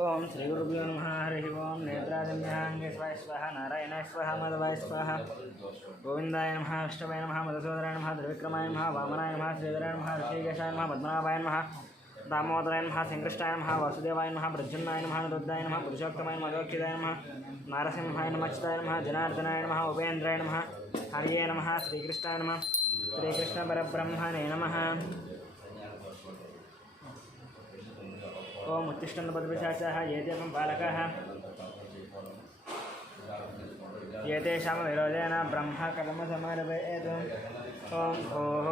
ओम श्री गुरुभ्यो नमः हरि ओम नेत्रादिम्याङ्गे स्वाहा नारायणाय स्वाहा माधवाय स्वाहा गोविंदाय नमः विष्णवे नमः मधुसूदनाय नमः त्रिविक्रमाय नमः वामनाय नमः श्रीधराय नमः ऋषिकेशाय नमः पद्मनाभाय नमः दामोदराय नमः संकृष्टाय नमः वासुदेवाय नमः प्रद्युम्नाय नमः निरुद्धाय नमः पुरुषोत्तमाय नमः अधोक्षिताय नमः नारसिंहाय नमः अच्युताय नमः जनार्दनाय नमः उपेन्द्राय नमः हरिये नमः श्रीकृष्णाय नमः श्रीकृष्णपरब्रह्मणे नमः। ओम उत्तिष्ठन्तु पद्मशाचाः ये ते बालकाः ये तेषां विरोधेन ब्रह्म कर्म समारभेत्। ओम भोः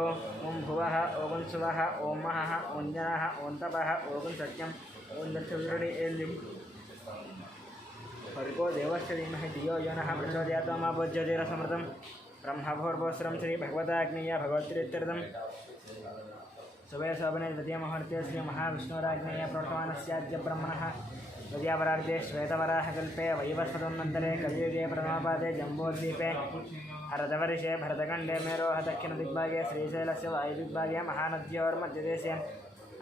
ओम भुवः ओम सुवः ओम महः ओम जनः ओम तपः ओम सत्यम् ओम दक्षिणी भर्गो देवस्य धीमहि धियो यो नः प्रचोदयात् मा ज्योतिरसमृतं ब्रह्मभोर्भोस्त्रं श्रीभगवताग्नेय भगवत्प्रीत्यर्थम् सुबह शोभने द्वितीय मुहूर्ते श्री महाविष्णुराज्ञेय प्रोक्तमानस्याद्य ब्रह्मणः द्वितीयपरार्धे श्वेतवराहकल्पे वैवस्वतोन्नन्तरे कलियुगे प्रथमपादे जम्बूद्वीपे हरतवर्षे भरतखण्डे मेरोः दक्षिणदिग्भागे श्रीशैलस्य वायुदिग्भागे महानद्योर्मध्यदेशे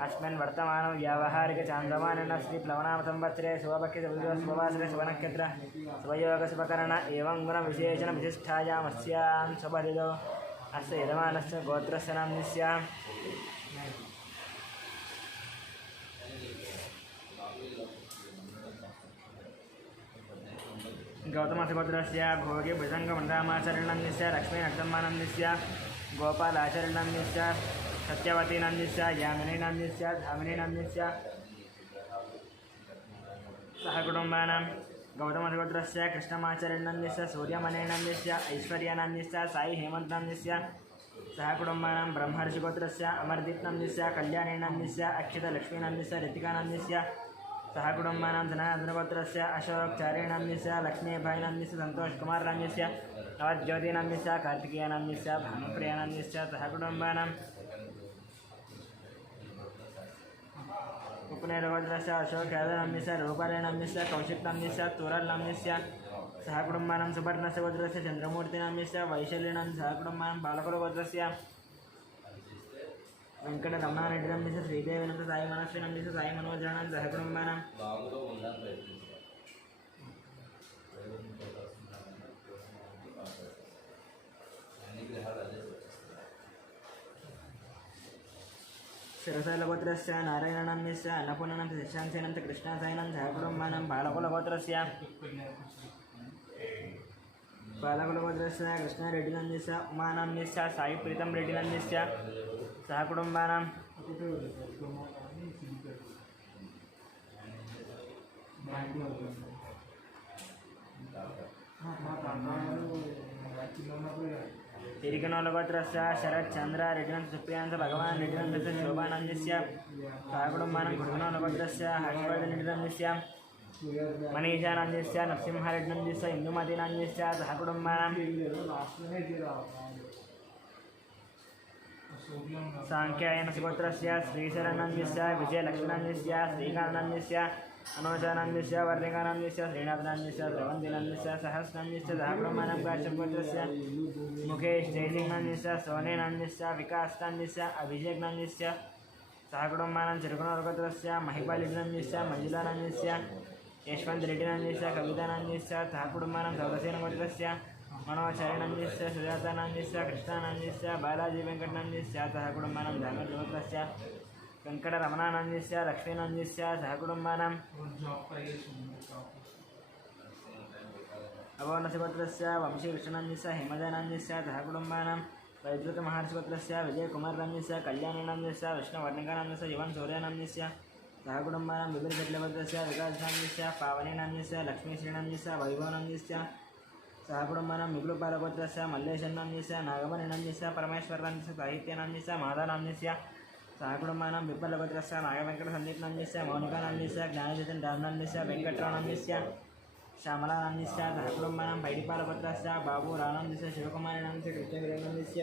अस्मिन् वर्तमानं व्यावहारिकचान्द्रमानेन श्रीप्लवनामसंवत्सरे शुभपक्षसुवासरे शुभनक्षत्र शुभयोगशुभकरण एवं गुणविशेषणविशिष्टायामस्यां शुभदिदौ अस्य यजमानस्य गोत्रस्य नाम्नस्य गौतमसगोत्रस्य भोगे भुजङ्गमण्डलामाचरणस्य लक्ष्मीनक्षमानन्दस्य गोपालाचरणस्य सत्यवतीनन्दस्य यामिनीनन्दस्य धामिनीनन्दस्य सहकुटुम्बानां गौतमसगोत्रस्य कृष्णमाचरणस्य सूर्यमणिनन्दस्य ऐश्वर्यानन्दस्य साई हेमन्तनन्दस्य सहकुटुम्बानां ब्रह्मर्षिगोत्रस्य अमरदीप्नन्दस्य कल्याणीनन्दस्य अक्षितलक्ष्मीनन्दस्य ऋतिकानन्दस्य सहकुटुम्बानां जनार्दनगोत्रस्य अशोकचारिणन्दस्य लक्ष्मीभाईनन्दस्य सन्तोषकुमारनन्दस्य नवज्योतिनन्दस्य कार्तिकेयनन्दस्य भानुप्रियानन्दस्य सहकुटुम्बानां उपनेरगोत्रस्य अशोकयादवनन्दस्य रूपालयनन्दस्य कौशिकनन्दस्य तूरलनन्दस्य सहकुटुम्बानां सुवर्णस्य गोत्रस्य चन्द्रमूर्तिनन्दस्य वैशल्यनन्दस्य सहकुटुम्बानां बालकुलगोत्रस्य वेंकटरमणारेड्डिनन्दस्य श्रीदेवीनन्दस्य साई मनस्विनन्दस्य साई मनोजनन्दस्य सहकुटुम्बानां शिरसैलगोत्रस्य नारायणनन्दस्य अन्नपूर्णानन्दस्य शशाङ्कसेनन्दस्य कृष्णसेनन्दस्य सहकुटुम्बानां बालकुलगोत्रस्य कृष्णारेड्डिनन्दस्य उमानन्दस्य साई प्रीतं रेड्डिनन्दस्य सहकुटुम्बानां तिरिकनोलगोत्रस्य शरच्चन्द्र रेड्डिनन्दस्य सुप्रियानन्दस्य भगवान् रेड्डिनन्दस्य शोभानन्दस्य सहकुटुम्बानां कुर्गनोलगोत्रस्य हर्षवर्धनरेड्डिनन्दस्य मनीषानन्दस्य नरसिंहरेड्डिनन्दस्य इन्दुमतीनन्दस्य सहकुटुम्बानां सांख्यायनसुगोत्रस्य श्रीशरणनन्दस्य विजयलक्ष्मीनन्दस्य श्रीकानन्दस्य अनुजानन्दस्य वर्णिकानन्दस्य श्रीनाथनन्दस्य द्रवन्दिनन्दस्य सहस्रनन्दस्य सहकुटुम्बानां काश्यपगोत्रस्य मुकेश जयसिंहनन्दस्य सोनेनन्दस्य विकासनन्दस्य अभिषेकनन्दस्य सहकुटुम्बानां चिरुकनोलगोत्रस्य महिपालरेड्डिनन्दस्य मंजुलानन्दस्य यशवन्तरेड्डिनन्दस्य कवितानन्दस्य सहकुटुम्बानां सौरसेनगोत्रस्य मनोचारिणन्दस्य सुजातानन्दस्य कृष्णानन्दस्य बालाजी वेङ्कटनन्दस्य सहकुटुम्बानां धामगोत्रस्य वेङ्कटरमणानन्दस्य लक्ष्मीनन्दस्य सहकुटुम्बानां अभवनसगोत्रस्य वंशीकृष्णनन्दस्य हेमदनन्दस्य सहकुटुम्बानां वैद्युतमहर्षिगोत्रस्य विजयकुमारनन्दस्य कल्याणीनन्दस्य विष्णुवर्णिकानन्दस्य युवन् सूर्यानन्दस्य सहकुटुम्बानां विभिन्नगोत्रस्य विकासनन्दस्य पावनीनन्दस्य लक्ष्मीश्रीनन्दस्य वैभवनन्दस्य सहकुटुम्बानां मिगुलपालगोत्रस्य मल्लेशनन्दस्य नागमणिनन्दस्य परमेश्वरनन्दस्य साहित्यनन्दस्य माधवनन्दस्य सहकुटुम्बानां विप्पलगोत्रस्य नागवेङ्कटसन्दीपनन्दस्य मौनिकानन्दस्य ज्ञानचन्द्रनन्दस्य वेङ्कटरामनन्दस्य श्यामलानन्दस्य सहकुटुम्बानां पैडिपालगोत्रस्य बाबूरानन्दस्य शिवकुमारनन्दस्य कृष्णवीरनन्दस्य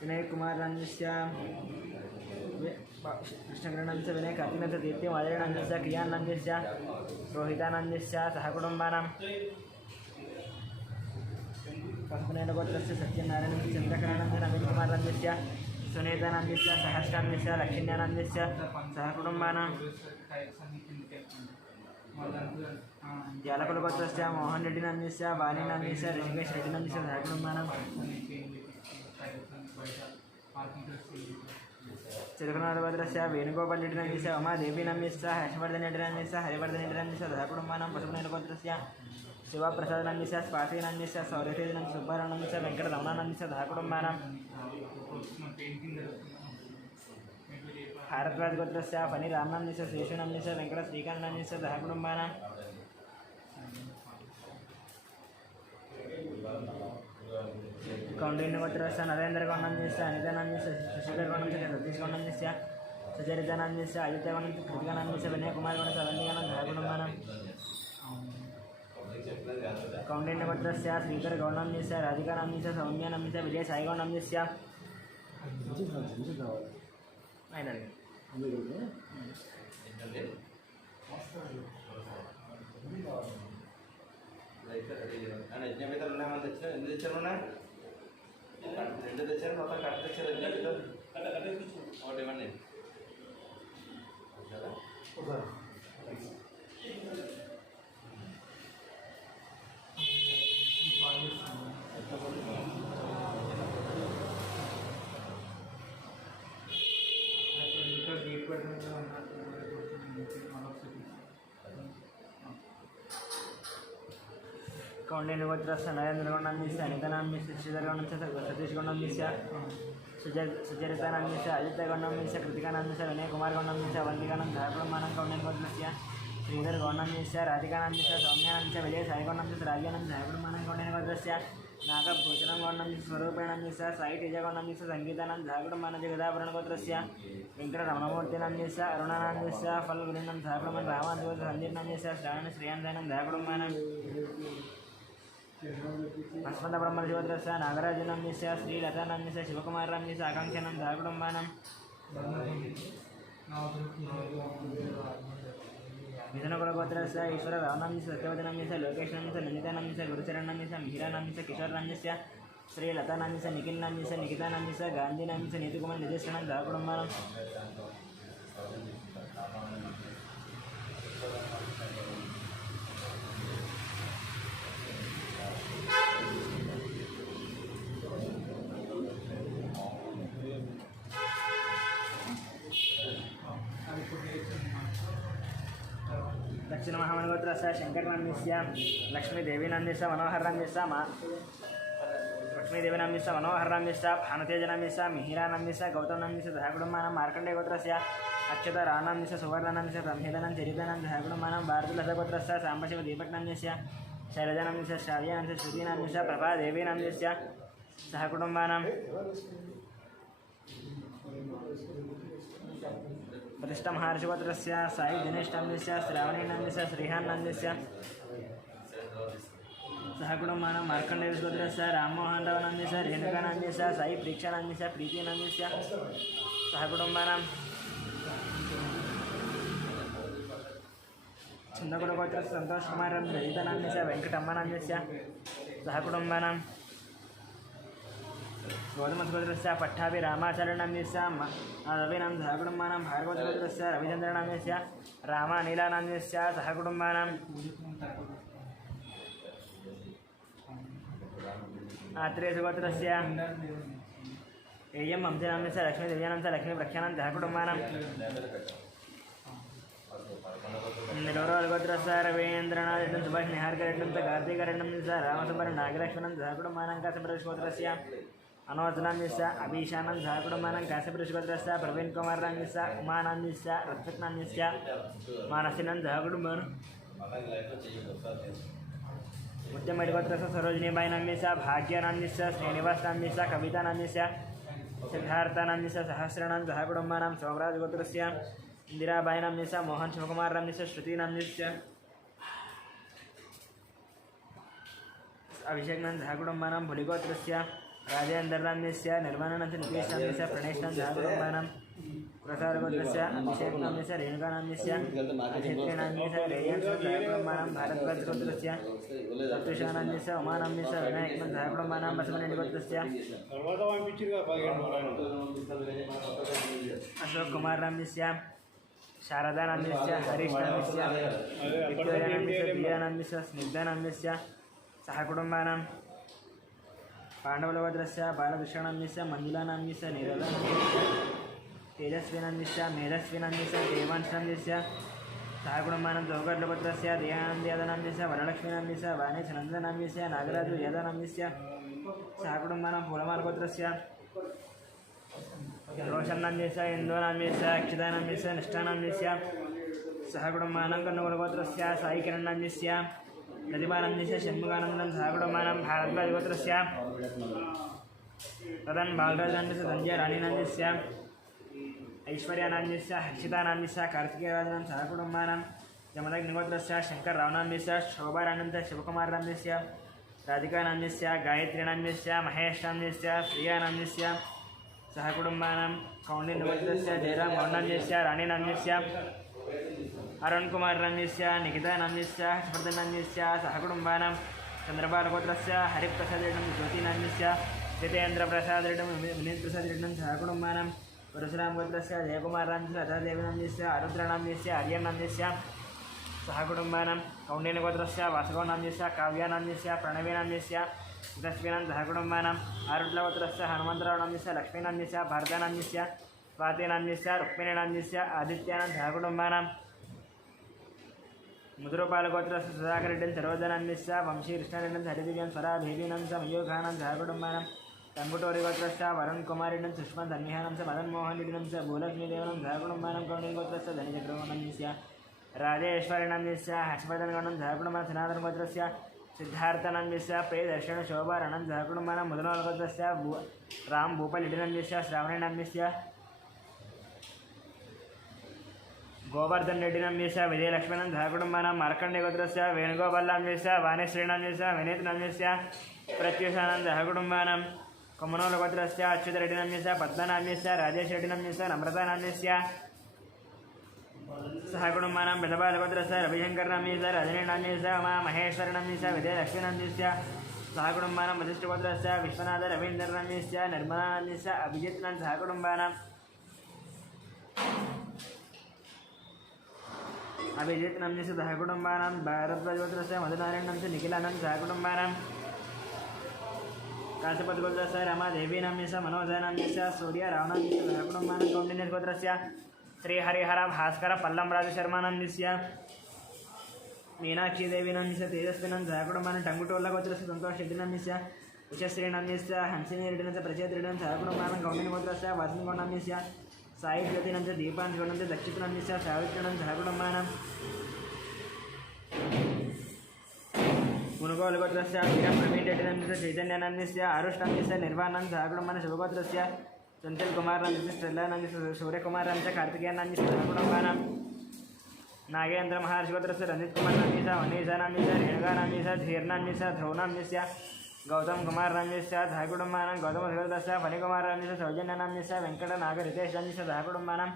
विनयकुमारनन्दस्य कृष्णकिरणस्य विनयकार्तिकस्य दीप्तिमाधुरीनन्दस्य क्रियानन्दस्य रोहितानन्दस्य सहकुटुम्बानां पद्मनाभगोत्रस्य सत्यनारायणस्य चन्द्रकरानन्दस्य नवीनकुमारनन्दस्य सुनीतानन्दस्य सहस्रानन्दस्य लक्ष्मीनानन्दस्य सहकुटुम्बानां जालकुलगोत्रस्य मोहन रेड्डिनन्दस्य बालीनन्दस्य ऋषिकेश रेड्डिनन्दस्य सहकुटुम्बानां चिरकुनाथभद्रस्य वेणुगोपाल रेड्डिनन्दस्य उमादेवीनन्दस्य हर्षवर्धन रेड्डिनन्दस्य हरिवर्धन रेड्डिनन्दस्य सहकुटुम्बानां पशुपतिनगोत्रस्य शिवप्रसादनन्दस्य स्वातिनन्दस्य सौरथेनन्दस्य सुब्बारानन्दस्य वेङ्कटरमणानन्दस्य सहकुटुम्बानां भारद्वाजगोत्रस्य फणिरामनन्दस्य शेषुनन्दस्य वेङ्कटश्रीकान्तनन्दस्य सहकुटुम्बानां कौण्डिन्यगोत्रस्य नरेन्द्रगौण्डस्य अनितानन्दस्य शशिधरगौण्डस्य सतीशगौण्डस्य सुचरितानन्दस्य आदित्यगौण्डस्य कृतिकानन्दस्य विनयकुमारगौण्डस्य अवन्तिकानन्दस्य सहकुटुम्बानां कौण्डिन्यगोत्रस्य श्रीधरगौण्डस्य राधिकानन्दस्य सौम्यानन्दस्य विजयसाईगौण्डस्य कौण्डिन्यगोत्रस्य नरेन्द्रगौण्डस्य अनितानन्दस्य श्रीधरगौण्डस्य सतीशगौण्डस्य सुचरितानन्दस्य आदित्यगौण्डस्य कृतिकानन्दस्य विनयकुमारगौण्डस्य अवन्तिकानन्दस्य सहकुटुम्बानां कौण्डिन्यगोत्रस्य श्रीधरगौण्डस्य राधिकानन्दस्य सौम्यानन्दस्य विजयसाईगौण्डस्य राजानन्दस्य सहकुटुम्बानां कौण्डिन्यगोत्रस्य नागभूषणगौण्डस्य स्वरूपेणन्दस्य साईतेजगौण्डस्य संगीतानन्दस्य सहकुटुम्बानां जगदाभरणगोत्रस्य वेङ्कटरमणमूर्तिनन्दस्य अरुणानन्दस्य फल्गुणिनन्दस्य सहकुटुम्बानां रामाद्वैत सन्दीपनन्दस्य श्रावणश्रेयानन्दस्य सहकुटुम्बानां हस्मन्तब्रह्मशिवोत्रस्य नागराजनन्दस्य श्रीलतानन्दस्य शिवकुमारनन्दस्य आकाङ्क्षानन्दस्य सहकुटुम्बानां मिथुनकुलगोत्रस्य ईश्वररावनन्दस्य सत्यवतीनन्दस्य लोकेशानन्दस्य नन्दितानन्दस्य गुरुचरणनन्दस्य मिहिरानन्दस्य किशोरनन्दस्य श्रीलतानन्दस्य निखिलनन्दस्य निकितानन्दस्य गान्धीनन्दस्य नीतिकुमार निजश्रणं सहकुटुम्बानां दक्षिण महामनगोत्रस्य शंकरनन्दस्य लक्ष्मीदेवीनन्दस्य मनोहरनन्दस्य लक्ष्मीदेवीनन्दस्य मनोहरनन्दस्य भानुतेजनन्दस्य मिहिरानन्दस्य गौतमनन्दस्य सहकुटुम्बानां मार्कण्डेयगोत्रस्य अच्युतरावनन्दस्य सुवर्णनन्दस्य ब्रह्मेदानन्दस्य चरितानन्दस्य सहकुटुम्बानां भारतलसगोत्रस्य साम्बशिवदीपकनन्दस्य शैलजानन्दस्य श्राव्यानन्दस्य श्रुतीनन्दस्य प्रभादेवीनन्दस्य सहकुटुम्बानां वरिष्ठमहर्षिगोत्रस्य साई दिनेशनन्दस्य श्रावणीनन्दस्य श्रीहानन्दस्य सहकुटुम्बानां मार्कण्डेयगोत्रस्य राममोहनरावनन्दस्य रेणुकानन्दस्य साई प्रीक्षानन्दस्य प्रीतिनन्दस्य सहकुटुम्बानां चन्दकुलगोत्रस्य सन्तोषकुमारं ललितानन्दस्य वेङ्कटम्मानन्दस्य सहकुटुम्बानां गौतमगोत्रस्य पट्टाभि रामाचार्यनन्दस्य रवीनन्दस्य सहकुटुम्बानां भार्गवगोत्रस्य रविचन्द्रनन्दस्य रामानीलानन्दस्य सहकुटुम्बानां आत्रेयगोत्रस्य एयं वंशनन्दस्य लक्ष्मीदेव्यानन्दस्य लक्ष्मीप्रख्यानन्दस्य सहकुटुम्बानां निलोरगोत्रस्य रवीन्द्रनाथं सुभाष निहारकरेड्डंस्य कार्तिकरेड्डंस्य रामसुब्बर नागलक्ष्मणं सहकुटुम्बानां काश्यपरगोत्रस्य अनोजनन्दस्य अभीशानन्दस्य सहकुटुम्बानां काश्यपरगोत्रस्य प्रवीणकुमारनन्दस्य उमानन्दस्य रत्नन्दस्य मानसिनन्दस्य सहकुटुम्बानां मुद्यमरिगोत्रस्य सरोजिनीबाईनन्दस्य भाग्यानन्दस्य श्रीनिवासनन्दस्य कवितानन्दस्य सिद्धार्थानन्दस्य सहस्रानन्दस्य सहकुटुम्बानां सोमराजगोत्रस्य इंदिराबाईनन्दस्य मोहन शिवकुमारनन्दस्य श्रुतीनन्दस्य अभिषेकनन्दस्य सहकुटुम्बानां भुलिगोत्रस्य राजेन्द्रनाम्यस्य निर्माणानन्तरं नितीशनाम्यस्य प्रणेशनां जागुडम्बानां प्रसारगोत्रस्य अभिषेकनाम्यस्य रेणुकानाम्यस्य अक्षेत्रेणाम्यस्य रेयन्स जागुडम्बानां भारद्वाजगोत्रस्य सप्तृषानाम्यस्य उमानाम्यस्य विनायकनां जागुडम्बानां बसवनेनिगोत्रस्य अशोककुमारनाम्यस्य शारदानाम्यस्य हरीशनाम्यस्य विक्टोरियानाम्यस्य दिव्यानाम्यस्य स्निग्धानाम्यस्य सहकुटुम्बानां पाण्डवलगोत्रस्य बालकृष्णानाम्यस्य मञ्जुलानाम्यस्य निरदानाम्यस्य तेजस्विनाम्यस्य मेधस्विनाम्यस्य देवांशनाम्यस्य सहकुटुम्बानां जौगर्लगोत्रस्य दयानन्दयादनाम्यस्य वरलक्ष्मीनाम्यस्य वाणीशनन्दनाम्यस्य नागराजु यादनाम्यस्य सहकुटुम्बानां पूलमालगोत्रस्य रोशन्नाम्यस्य इन्दोनाम्यस्य अक्षितानाम्यस्य निष्ठानाम्यस्य सहकुटुम्बानां कन्नूलगोत्रस्य साईकिरणाम्यस्य प्रतिभानाम्यस्य षण्मुखानन्दं सहकुटुम्बानां भारद्वाजगोत्रस्य तदन् बालराजनाम्यस्य संजयराणीनाम्यस्य ऐश्वर्यानाम्यस्य हर्षितानाम्यस्य कार्तिकेयराजनां सहकुटुम्बानां जमदग्निगोत्रस्य शङ्कररावनाम्यस्य शोभारानन्दस्य शिवकुमारनाम्यस्य राधिकानाम्यस्य गायत्रीनाम्यस्य महेशनाम्यस्य श्रियानाम्यस्य सहकुटुम्बानां कौण्डिन्यगोत्रस्य जयरामगौण्डाम्यस्य राणीनाम्यस्य अरुणकुमारनाम्यस्य निकितानाम्यस्य हर्षवर्धनाम्यस्य सहकुटुम्बानां चन्द्रबालगोत्रस्य हरिप्रसादरेड्डं ज्योतिनाम्यस्य जितेन्द्रप्रसादरेड्डं विनीतप्रसादरेड्डं सहकुटुम्बानां परशुरामगोत्रस्य जयकुमारनाम्यस्य लतादेवीनाम्यस्य आरुद्रनाम्यस्य आर्यनाम्यस्य सहकुटुम्बानां कौण्डिन्यगोत्रस्य वासुगौनाम्यस्य काव्यानाम्यस्य प्रणवीनाम्यस्य दस्विनां सहकुटुम्बानाम् आरुद्रगोत्रस्य हनुमन्तरावनाम्यस्य लक्ष्मीनाम्यस्य भारतानाम्यस्य स्वातिनाम्यस्य रुक्मिणीनाम्यस्य आदित्यानां सहकुटुम्बानां मुद्रोपालगोत्रस्य सुधाकरेड्डं सरोजनाम्यस्य वंशीकृष्णरेड्डं हरिदिव्यं स्वरादेवीनां च मयूखानां सहकुटुम्बानां टङ्गुटोरिगोत्रस्य वरुणकुमारेड्डं सुष्मा धन्यानां च मदन्मोहनरेड्डं च भूलक्ष्मीदेवनं सहकुटुम्बानां कौण्डिन्यगोत्रस्य धनिचक्रवर्णनाम्यस्य राजेश्वरीनाम्यस्य हर्षवर्धनगौण्डं सहकुटुम्बानां सनातनगोत्रस्य सिद्धार्थनाम्यस्य प्रियदर्शन शोभाराणं सहकुटुम्बानां मुदनगोत्रस्य राम भूपालरेड्डिनाम्यस्य श्रावणीनाम्यस्य गोवर्धनरेड्डिनाम्यस्य विजयलक्ष्मीनां सहकुटुम्बानां मार्कण्डेयगोत्रस्य वेणुगोपालनाम्यस्य वाणीश्रीनाम्यस्य विनीतनाम्यस्य प्रत्युषानां सहकुटुम्बानां कमनोलगोत्रस्य अच्युतरेड्डिनाम्यस्य पद्मनाम्यस्य राजेशरेड्डिनाम्यस्य नम्रतानाम्यस्य सहकुटुम्बानां बेदबालगोत्रस्य रविशङ्करनाम्यस्य रजनीनाम्यस्य उमा महेश्वरनाम्यस्य विजयलक्ष्मीनाम्यस्य सहकुटुम्बानां वसिष्ठगोत्रस्य विश्वनाथ रवीन्द्रनाम्यस्य निर्मलानाम्यस्य अभिजित्नां सहकुटुम्बानां अभिजित्नाम्यस्य सहकुटुम्बानां भारद्वाजगोत्रस्य मधुनारायणां च निखिलानां सहकुटुम्बानां काशपतिगोत्रस्य रमादेवीनाम्यस्य मनोजनाम्यस्य सूर्यरावणाम्यस्य सहकुटुम्बानां कौण्डिन्यगोत्रस्य श्रीहरिहर भास्कर पल्लम राजशर्मानाम्यस्य मीनाक्षीदेवीनाम्यस्य तेजस्विनां सहकुटुम्बानां टङ्गुटोल्लगोत्रस्य सन्तोषरेड्डिनाम्यस्य उषश्रीनाम्यस्य हंसिनीरेड्डिनां प्रचयतरेड्डिनां सहकुटुम्बानां कौण्डिन्यगोत्रस्य वासुगौणाम्यस्य साईज्योतिनां च दीपांशगौणां च दक्षितनाम्यस्य सावित्रीणां सहकुटुम्बानां मुनुगोलगोत्रस्य प्रवीणरेड्डिनाम्यस्य चैतन्यनाम्यस्य आरुष्टाम्यस्य निर्वाणां सहकुटुम्बानां शिवगोत्रस्य संतल कुमारनाम्यस्य स्टेल्लानाम्यस्य सूर्यकुमारनाम्यस्य कार्तिकेयनाम्यस्य सहकुटुम्बानां नागेन्द्र महर्षिगोत्रस्य रञ्जितकुमारनाम्यस्य वनीशानाम्यस्य रेणुकानाम्यस्य धीर्नाम्यस्य ध्रुवनाम्यस्य गौतम कुमारनाम्यस्य सहकुटुम्बानां गौतमगोत्रस्य फणिकुमारनाम्यस्य सौजन्यनाम्यस्य वेङ्कटनागरितेशनाम्यस्य सहकुटुम्बानां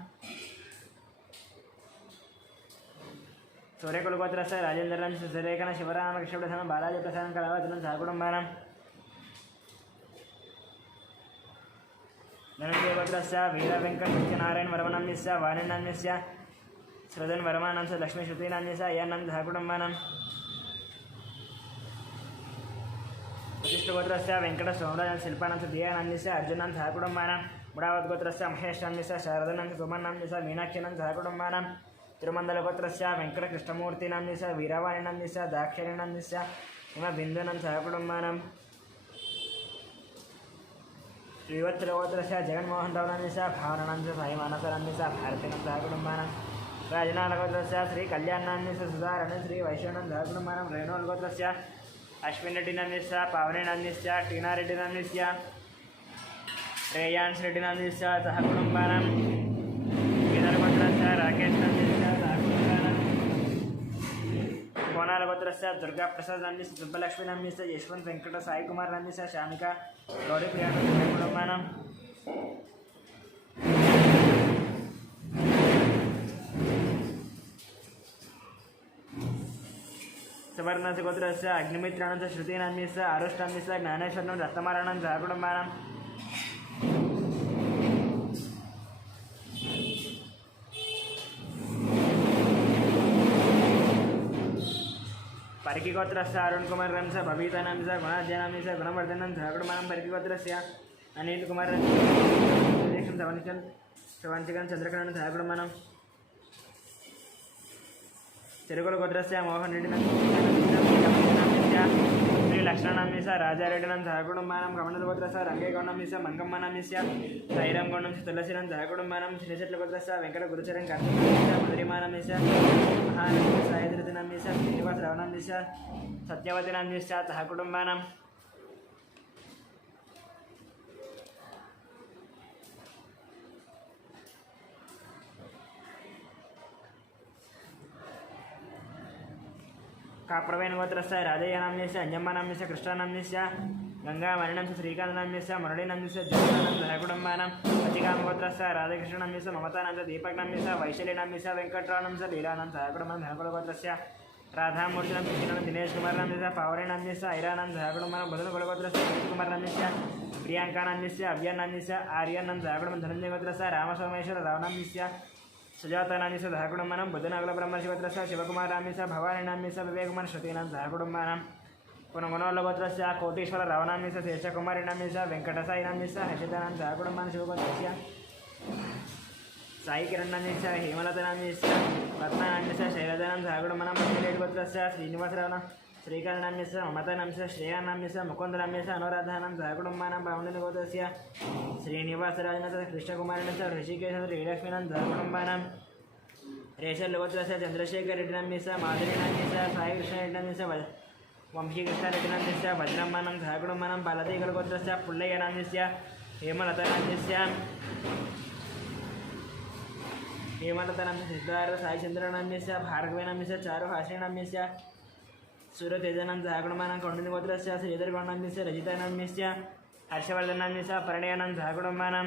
सूर्यकुलगोत्रस्य राजेन्द्रनाम्यस्य सुरेखन शिवरामकृष्णप्रधानं बालाजीप्रसादं कलावतीनं सहकुटुम्बानां धनञ्जयगोत्रस्य वीरवेङ्कटसत्यनारायणवर्मनाम्यस्य वाणिनाम्यस्य सृजनवर्मानां लक्ष्मीश्रुतीनाम्यस्य अय्यन्नां सहकुटुम्बानां वसिष्ठगोत्रस्य वेङ्कटसोमराजं शिल्पानां च दियानाम्यस्य अर्जुनां सहकुटुम्बानां बुडावद्गोत्रस्य महेशनाम्यस्य शारदानां सुमन्नाम्यस्य मीनाक्षीनां सहकुटुम्बानां तिरुमण्डलगोत्रस्य वेङ्कटकृष्णमूर्तिनाम्यस्य वीरवाणिनाम्यस्य दाक्षिणाम्यस्य हिमबिन्दूनां सहकुटुम्बानां श्रीवत्सलगोत्रस्य जगन्मोहनरावनाम्यस्य भावनानां च साईमानसनाम्यस्य भारतीनां सहकुटुम्बानां राजनालगोत्रस्य श्रीकल्याणनाम्यस्य सुधारणं श्रीवैष्णवनां सहकुटुम्बानां रेणुलगोत्रस्य अश्विनरेड्डिनाम्यस्य पावनेनाम्यस्य टीनारेड्डिनाम्यस्य रेयान्सरेड्डिनाम्यस्य सहकुटुम्बानां विदर्भगोत्रस्य राकेशनाम्यस्य सहकुटुम्बानां कोणाल गोत्रस्य दुर्गा प्रसाद नाम्नी सुब्बलक्ष्मी नाम्नी यशवंत वेंकट साई कुमार नाम्नी शामिका गौरी प्रिया सवर्णस्य गोत्रस्य अग्निमित्राणं श्रुतीनाम्नी आरुष्टाम्नी ज्ञानेश्वरं दत्तमाराणं सहकुटुम्बानां परिकी गोत्रस्य अरुण कुमार रंस बबीता नाम से गुणाध्या नाम से गुणवर्धन सहकुटुम्बानां परिकी गोत्रस्य अनिल कुमार श्रवणचकन चंद्रकरण सहकुटुम्बानां तिरुगुल गोत्रस्य मोहन रेड्डी श्री लक्ष्मण नाम्नी राजा रेड्डी सहकुटुम्बानां कमंडल गोत्रस्य रंगेगौड नाम्नी मंगम्म नाम्नी साईराम गौड नाम्नी तुलसी सहकुटुम्बानां श्रीशट्ल गोत्रस्य वेंकट गुरुचरण कार्तिक मधुरिमा नाम्नी महालक्ष्मी सायधृति नाम्नी श्रीनिवास राव नाम्नी सत्यवती नाम्नी सहकुटुम्बानां काप्रवेण गोत्रस्य राजయ్య नाम्नी अंजम्मा नाम्नी कृष्णा नाम्नी गंगा मरणं श्रीकांत नाम्नी मुरली नाम्नी ज्योतिनानंद सहकुटुम्बानां अतिकाम गोत्रस्य राधाकृष्ण नाम्नी ममता नाम दीपक नाम्नी वैशाली नाम्नी वेंकटराव लीलानंद सहकुटुम्बानां धनकुल गोत्रस्य राधामूर्ति नाम दिनेश कुमार नाम्नी पावरे नाम्नी ऐरानंद सहकुटुम्बानां बदनकुल गोत्रस्य अनिल कुमार नाम्नी प्रियांका नाम्नी अव्या नाम्नी आर्यानंद सहकुटुम्बानां धनंजय गोत्रस्य रामसोमेश्वर राव नाम्नी सुजाता नाम्नी सहकुटुम्बानां बुधनकुल ब्रह्मर्षि गोत्रस्य शिवकुमार नाम्नी भवानी नाम्नी विवेककुमार श्रुतीनां सहकुटुम्बानां पुनगुणोल गोत्रस्य कोटीश्वर राव नाम्नी शेषकुमारी नाम्नी वेंकटसाई नाम्नी हर्षितानां सहकुटुम्बानां शिवगोत्रस्य साई किरण नाम्नी हेमलता नाम्नी पद्मा नाम्नी शैलजानां सहकुटुम्बानां पद्मलेट गोत्रस्य श्रीनिवासराव श्रीकांत नाम्नी ममता नाम्नी श्रेया नाम्नी मुकुंद नाम्नी अनुराधानां सहकुटुम्बानां बावंडन गोत्रस्य श्रीनिवासराजन कृष्णकुमारिण ऋषिकेश श्रीलक्ष्मीनां सहकुटुम्बानां रेशल गोत्रस्य चंद्रशेखर रेड्डी नाम्नी माधुरी नाम्नी साई कृष्ण रेड्डी नाम्नी वंशी कृष्ण रेड्डी नाम्नी भद्रम्मानां सहकुटुम्बानां बालदेकर गोत्रस्य पुल्लయ్య नाम्नी हेमलता नाम्नी सिद्धार्थ साईचंद्र नाम्नी भार्गवी नाम्नी चारु हासिनी नाम्नी सूर्यतेजानां सहकुटुम्बानां कौंडिन्य गोत्रस्य श्रीधर गौड नाम्नी रजिता नाम्नी हर्षवर्धन नाम्नी परिणयानां सहकुटुम्बानां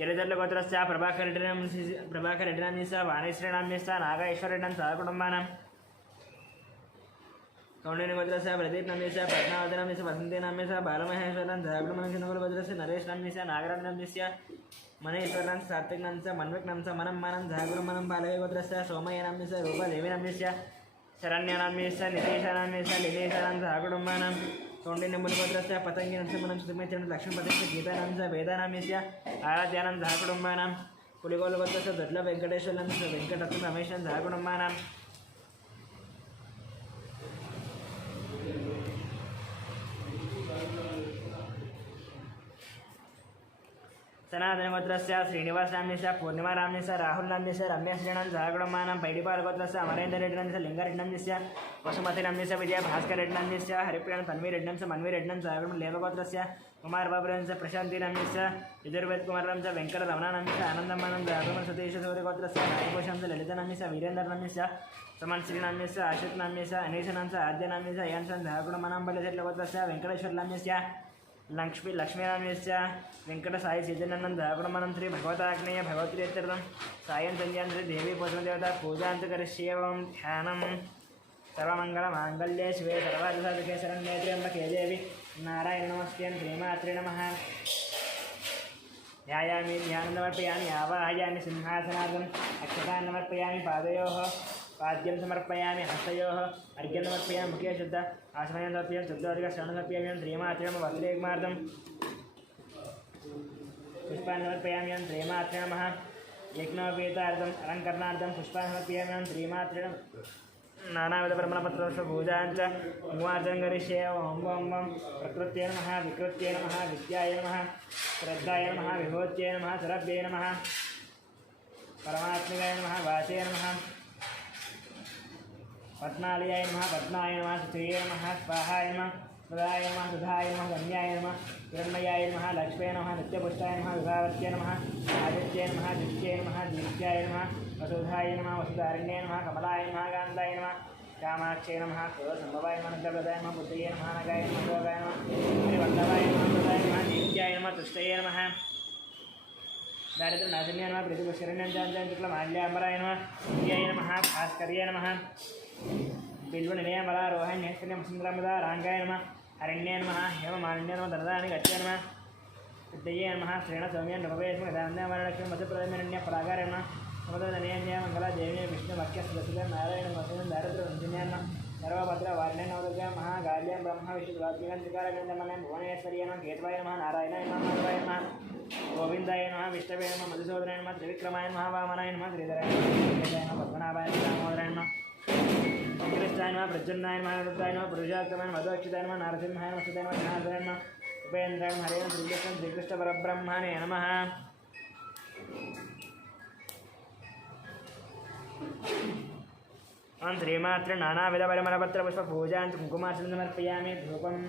यलजर्ल गोत्रस्य प्रभाकर रेड्डी नाम्नी वाणीश्वरी नाम्नी नागेश्वर रेड्डी सहकुटुम्बानां कौंडिन्य गोत्रस्य प्रदीप नाम्नी पद्मावती नाम्नी वसंती नाम्नी बालमहेश्वरं सहकुटुम्बानां चिन्नकुल गोत्रस्य नरेश नाम्नी नागराज नाम्नी मनेश्वरं सात्विक नाम्नी मन्विक नाम्नी मनम्मानं सहकुटुम्बानां बालके गोत्रस्य सोमय्य नाम्नी रूपा देवी नाम्नी शरण्य नाम्नी नितीश नाम्नी लिलेशानां सहकुटुम्बानां कौंडिन्य गोत्रस्य पतंगी नरसिंहनं सुमित्रं लक्ष्मीपतिस्य गीता नाम्नी वेदा नाम्नी आराध्यानां सहकुटुम्बानां पुलिगोल गोत्रस्य दुर्लभ वेंकटेश्वरं वेंकटरत्न रमेशं सहकुटुम्बानां सनातन गोत्रस्य श्रीनिवास नाम्नी पूर्णिमा नाम्नी राहुल नाम्नी रम्या श्रीणां सहकुटुम्बानां पैडिपाल गोत्रस्य अमरेंद्र रेड्डी नाम्नी लिंगारेड्डी नाम्नी वसुमती नाम्नी विजय भास्कर रेड्डी नाम्नी हरिप्रिया तन्वी रेड्डी नाम्नी मन्वी रेड्डी सहकुटुम्बं लेवगोत्रस्य कुमार बाबुरं प्रशांति नाम्नी यजुर्वेद कुमार वेंकट रमणा नाम्नी आनंदम्मानं सहकुटुम्बं सतीश सूर्य गोत्रस्य नागभूषणं ललिता नाम्नी वीरेंद्र नाम्नी समन श्री नाम्नी आशित नाम्नी अनीशनां आद्य नाम्नी अयंशन सहकुटुम्बानां बल्यशेट्ल गोत्रस्य वेंकटेश्वर नाम्नी लक्ष्मी नाम्नी वेंकट साई चैतन्यानंद सहकुटुम्बानां श्री भगवताग्नेय भगवतीर्थं सायं संध्यां श्री देवी पद्मदेवता पूजां करिष्येवं ध्यानं सर्वमंगलमांगल्ये शिवे सर्वार्थसाधके शरण्ये त्र्यंबके देवी नारायण नमस्ते श्रीमात्रे नमः ध्यायामि ध्यानं समर्पयामि आवाहयामि सिंहासनार्थम् अक्षतान् समर्पयामि पादयोः पाद्यं समर्पयामि हस्तयोः अर्घ्यं समर्पयामि मुखे शुद्ध आसमयं समर्पयामि शुद्धोदक श्रवणं समर्पयामि श्रीमात्रे नमः वक्रेमार्दं पुष्पान् समर्पयामि श्रीमात्रे नमः यज्ञोपवीतार्थम् अलङ्करणार्थं पुष्पान् समर्पयामि श्रीमात्रे नमः नानाविधब्रह्मणपत्रस्य पूजां च उवाचनं करिष्ये ओं ओं प्रकृत्यै नमः विकृत्यै नमः विद्याय नमः श्रद्धाय नमः विभूत्यै नमः सरभ्ये नमः परमात्मकाय नमः वाचे नमः पद्मालयाय नमः पद्माय नमः श्रिये नमः स्वाहाय नमः सुधाय नमः सुधाय नमः गम्याय नमः हिरण्मयाय नमः लक्ष्म्याय नमः नित्यपुष्टाय नमः विभावत्यै नमः आदित्याय नमः दित्याय नमः दीप्त्याय नमः वसुधाय नमः वसुधारण्याय नमः कमलाय नमः कान्ताय नमः कामाक्षय नमः क्रोधसम्भवाय नमः नन्दप्रदाय नमः बुद्धये नमः नगाय नमः योगाय नमः श्रीवल्लभाय नमः प्रदाय नमः दीप्त्याय नमः तुष्टये नमः दारिद्र्यनाशिन्याय नमः प्रीतिपुष्करिण्याय शुक्लमाल्याम्बराय नमः सूर्याय नमः भास्कर्याय नमः बिल्वनिलयमलारोहण्यश्रियंसुन्दरमदा राङ्गाय नमः हरण्ये नमः हेममालिन्ये नमः दरदानि गच्छे नमः विद्यये नमः श्रेण सौम्यं नमवेस्मदान्यमरलक्ष्मी मधुप्रदमरण्यपरागारे नमः समदनयन्य मङ्गलादेवी विष्णुमख्यसुदसुदं नारायणं वसुदं दारिद्र्यवन्दिन्यां नमः सर्वभद्रवार्णे नवदुर्गा महागाल्यं ब्रह्म विष्णुरात्मिकं त्रिकालगन्धमनं भुवनेश्वर्यै नमः केतवाय नमः नारायणाय नमः माधवाय नमः गोविन्दाय नमः विष्णवे नमः मधुसूदनाय नमः त्रिविक्रमाय नमः वामनाय नमः श्रीधराय नमः पद्मनाभाय नमः दामोदराय नमः कृष्णाय नमः प्रद्युम्नाय नमः रुद्राय नमः पुरुषोत्तमाय नमः मधुक्षिताय नमः नारसिंहाय नमः सुताय नमः जनार्दनाय नमः उपेन्द्राय नमः हरेण श्रीकृष्णं श्रीकृष्णपरब्रह्मणे नमः ओं श्रीमात्र नानाविधपरिमलपत्रपुष्पपूजां कुङ्कुमार्चनं समर्पयामि धूपम्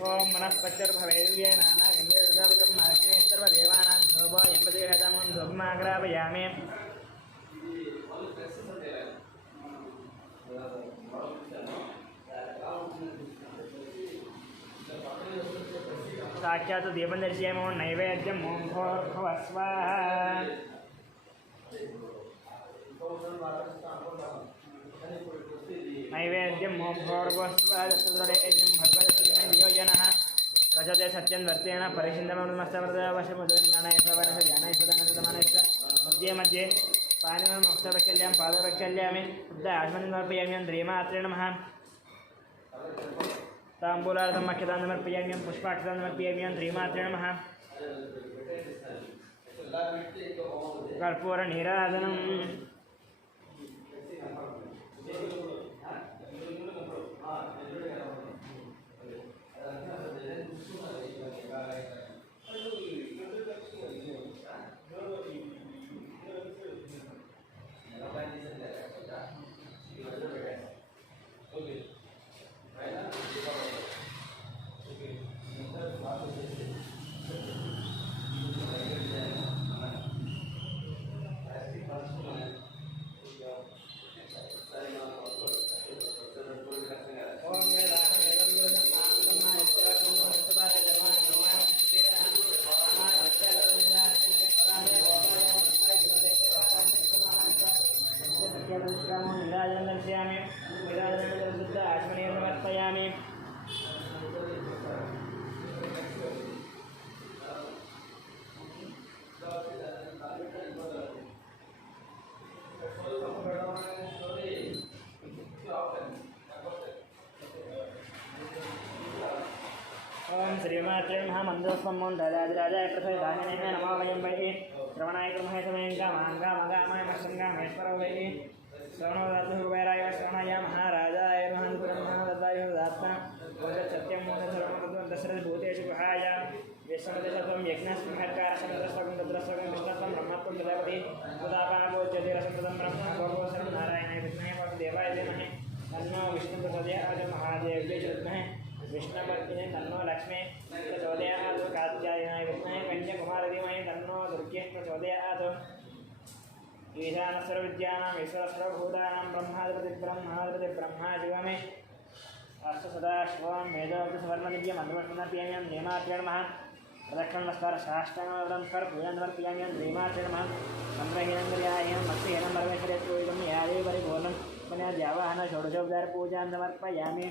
ओम मनस्पत्यर्भवेद्ये नानागन्धेर्दृतं मार्गे सर्वदेवानां धूपो यम्बदेहतमं धूपमाग्रापयामि साक्षात् दीपं दर्शयामो नैवेद्यं ॐ भूर्भुवः स्वाहा नैवेद्यं ॐ भूर्भुवः स्वाहा दत्तद्रयज्ञं भगवदस्य योजनः प्रचते सत्यं वर्तेन परिशिन्दमनुमस्तवर्तवशमुदनायस्ववर्णसज्ञानैस्वदनसदमानैश्च मध्ये मध्ये पाणिममुक्तवैकल्यां पादवैकल्यामि शुद्ध आत्मनं समर्पयाम्यं श्रीमात्रे नमः ताम्बूलार्थं मख्यतां समर्पयाम्यं पुष्पाक्षतां समर्पयाम्यं श्रीमात्रे नमः कर्पूरनीराजनम् श्रीमात्रे नमः मन्दोस्मं ददादिराजाय प्रथमदाहिनेन नमो वयं वै श्रवणाय कुर्महे समयं कामाय मत्सङ्गामेश्वरो वै श्रवणो दद्मः कुबेराय श्रवणाय महाराजाय महान्तपुरं महादत्ताय दात्मा सत्यं मोदसर्वं दशरथभूतेषु गुहाय विश्वमदेशत्वं यज्ञस्महर्कारशमदस्वकं तद्रस्वकं विष्णत्वं ब्रह्मत्वं प्रजापति उदापानोज्यतिरसंततं ब्रह्म गोपोसरं नारायणाय विद्महे वासुदेवाय धीमहि तन्नो विष्णुप्रचोदयात् महादेव्यै च विद्महे विष्णुपत्नी तन्नो लक्ष्मी प्रचोदयात् कात्यायनाय विद्महे कन्याकुमारी तन्नो दुर्गे प्रचोदयात् ईशानस्वरविद्यानां ईश्वरस्वरभूतानां ब्रह्माधिपति ब्रह्मा शिवमे अस्तु सदा शिवं वेदोक्तसवर्णदिव्यमन्वस्मर्पयाम्यं नेमात्रे नमः प्रदक्षिणनमस्कार साष्टाङ्गनमस्कार पूजां समर्पयाम्यं नेमात्रे नमः मन्त्रहीनं मत्स्यहीनं परमेश्वरे इदं यादे परिपूर्णं पुनः द्यावाहन षोडशोपचारपूजां समर्पयामि